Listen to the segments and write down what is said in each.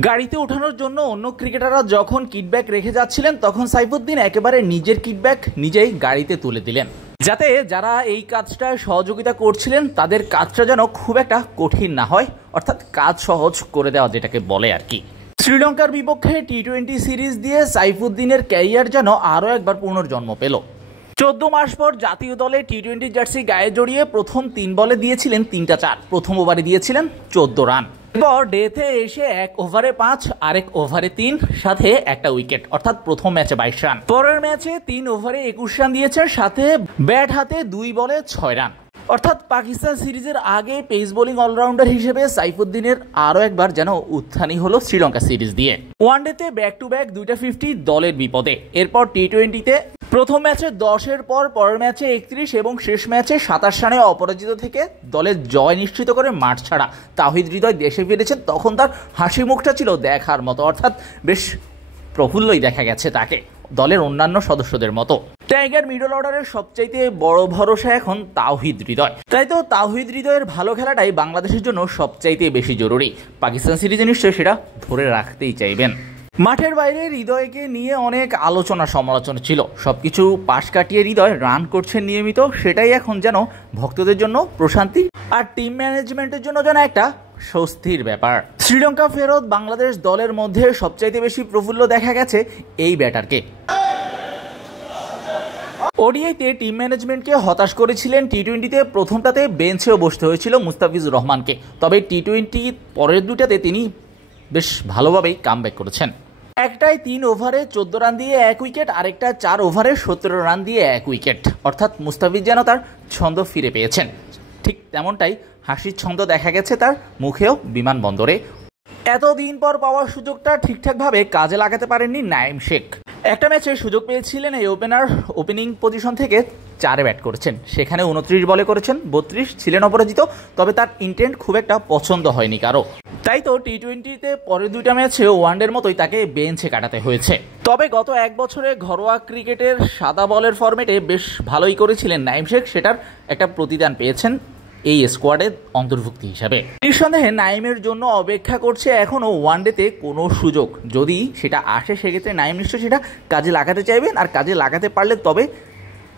গাড়িতে ওঠানোর জন্য অন্য ক্রিকেটাররা যখন কিটব্যাগ রেখে যাচ্ছিলেন তখন সাইফুদ্দিন একেবারে নিজের কিটব্যাগ নিজেই গাড়িতে তুলে দিলেন, যাতে যারা এই কাজটা সহযোগিতা করছিলেন তাদের কাজটা যেন খুব একটা কঠিন না হয়, অর্থাৎ কাজ সহজ করে দেওয়া যেটাকে বলে আর কি। শ্রীলঙ্কার বিপক্ষে টি-20 সিরিজ দিয়ে সাইফুদ্দিনের ক্যারিয়ার যেন আরও একবার পুনর্জন্ম পেল। 14 মাস পর জাতীয় দলে টি-20 জার্সি গায়ে জড়িয়ে প্রথম 3 বলে দিয়েছিলেন 3টা 4, প্রথম ওভারে দিয়েছিলেন 14 রান। এরপর ডেতে এসে 1 ওভারে 5, আরেক ওভারে 3, সাথে একটা উইকেট, অর্থাৎ প্রথম ম্যাচে 22 রান। পরের ম্যাচে 3 ওভারে 21 রান দিয়েছেন, সাথে ব্যাট হাতে 2 বলে 6 রান। অর্থাৎ পাকিস্তান সিরিজের আগে পেস বোলিং অলরাউন্ডার হিসেবে সাইফুদ্দিনের আরও একবার যেন উত্থানই হলো শ্রীলঙ্কা সিরিজ দিয়ে। ওয়ানডেতে ব্যাক টু ব্যাক 2টা 50 দলের বিপদে। এরপর টি-20তে প্রথম ম্যাচে 10-এর পর পরের ম্যাচে 31 এবং শেষ ম্যাচে 27 রানে অপরাজিত থেকে দলের জয় নিশ্চিত করে মাঠ ছাড়া তাওহিদ হৃদয় দেশে ফিরেছেন। তখন তার হাসি মুখটা ছিল দেখার মতো, অর্থাৎ বেশ প্রফুল্লই দেখা গেছে তাকে দলের অন্যান্য সদস্যদের মতো। টাইগার মিডল অর্ডারের সবচাইতে বড় ভরসা এখন তাওহিদ হৃদয়। তাই তো তাওহিদ হৃদয়ের ভালো খেলাটাই বাংলাদেশের জন্য সবচাইতে বেশি জরুরি। পাকিস্তান সিরিজে নিশ্চয়ই সেটা ধরে রাখতেই চাইবেন। মাঠের বাইরে হৃদয়কে নিয়ে অনেক আলোচনা সমালোচনা ছিল, সবকিছু পাশ কাটিয়ে হৃদয় রান করছেন নিয়মিত, সেটাই এখন যেন ভক্তদের জন্য প্রশান্তি আর টিম ম্যানেজমেন্টের জন্য যেন একটা স্বস্তির ব্যাপার। শ্রীলঙ্কা ফেরত বাংলাদেশ দলের মধ্যে সবচাইতে বেশি প্রফুল্ল দেখা গেছে এই ব্যাটারকে। ওডিআইতে টিম ম্যানেজমেন্টকে হতাশ করেছিলেন, টি-20তে প্রথমটাতে বেঞ্চেও বসতে হয়েছিল মুস্তাফিজুর রহমানকে, তবে টি-20 পরের দুটাতে তিনি বেশ ভালোভাবেই কামব্যাক করেছেন। একটাই 3 ওভারে 14 রান দিয়ে 1 উইকেট, আরেকটা 4 ওভারে 17 রান দিয়ে 1 উইকেট, অর্থাৎ মুস্তাফিজ যেন তার ছন্দ ফিরে পেয়েছেন। ঠিক তেমনটাই হাসির ছন্দ দেখা গেছে তার মুখেও বিমানবন্দরে। এতদিন পর পাওয়ার সুযোগটা ঠিকঠাকভাবে কাজে লাগাতে পারেননি নাঈম শেখ। একটা ম্যাচে সুযোগ পেয়েছিলেন এই ওপেনিং পজিশন থেকে 4-এ ব্যাট করেছেন, সেখানে 29 বলে করেছেন 32, ছিলেন অপরাজিত, তবে তার ইন্টেন্ট খুব একটা পছন্দ হয়নি কারো। তাই তো টি-20তে পরের 2টা ম্যাচে ওয়ানডের মতোই তাকে বেঞ্চে কাটাতে হয়েছে। তবে গত 1 বছরে ঘরোয়া ক্রিকেটের সাদা বলের ফরম্যাটে বেশ ভালোই করেছিলেন নাঈম শেখ, সেটার একটা প্রতিদান পেয়েছেন এই স্কোয়াডের অন্তর্ভুক্তি হিসাবে। নিঃসন্দেহে নাঈমের জন্য অপেক্ষা করছে এখনও ওয়ানডেতে কোনো সুযোগ, যদি সেটা আসে সেক্ষেত্রে নাঈম নিশ্চয়ই সেটা কাজে লাগাতে চাইবেন, আর কাজে লাগাতে পারলে তবে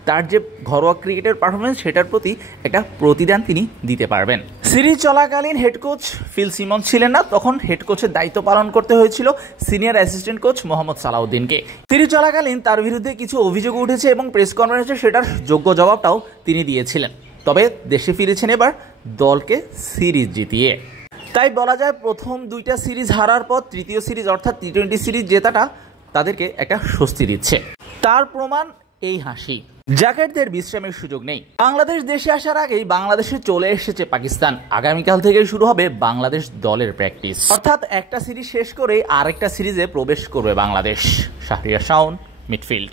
তার যে ঘরোয়া ক্রিকেটের পারফরমেন্স সেটার প্রতি একটা প্রতিদান তিনি দিতে পারবেন। সিরিজ চলাকালীন হেড কোচ ফিল সিমন্স ছিলেন না, তখন হেড কোচের দায়িত্ব পালন করতে হয়েছিল সিনিয়র অ্যাসিস্ট্যান্ট কোচ মোহাম্মদ সালাউদ্দিনকে। সিরিজ চলাকালীন তার বিরুদ্ধে কিছু অভিযোগ উঠেছে এবং প্রেস কনফারেন্সে সেটার যোগ্য জবাবটাও তিনি দিয়েছিলেন। তবে দেশে ফিরেছেন এবার দলকে সিরিজ জিতিয়ে। তাই বলা যায় প্রথম 2টা সিরিজ হারার পর তৃতীয় সিরিজ অর্থাৎ টি-20 সিরিজ জেতাটা তাদেরকে একটা স্বস্তি দিচ্ছে। তার প্রমাণ এই হাসি। জ্যাকেটদের বিশ্রামের সুযোগ নেই। বাংলাদেশ দেশে আসার আগেই বাংলাদেশে চলে এসেছে পাকিস্তান। আগামীকাল থেকে শুরু হবে বাংলাদেশ দলের প্র্যাকটিস, অর্থাৎ একটা সিরিজ শেষ করে আরেকটা সিরিজে প্রবেশ করবে বাংলাদেশ। শাহরিয়ার শাওন, মিডফিল্ড।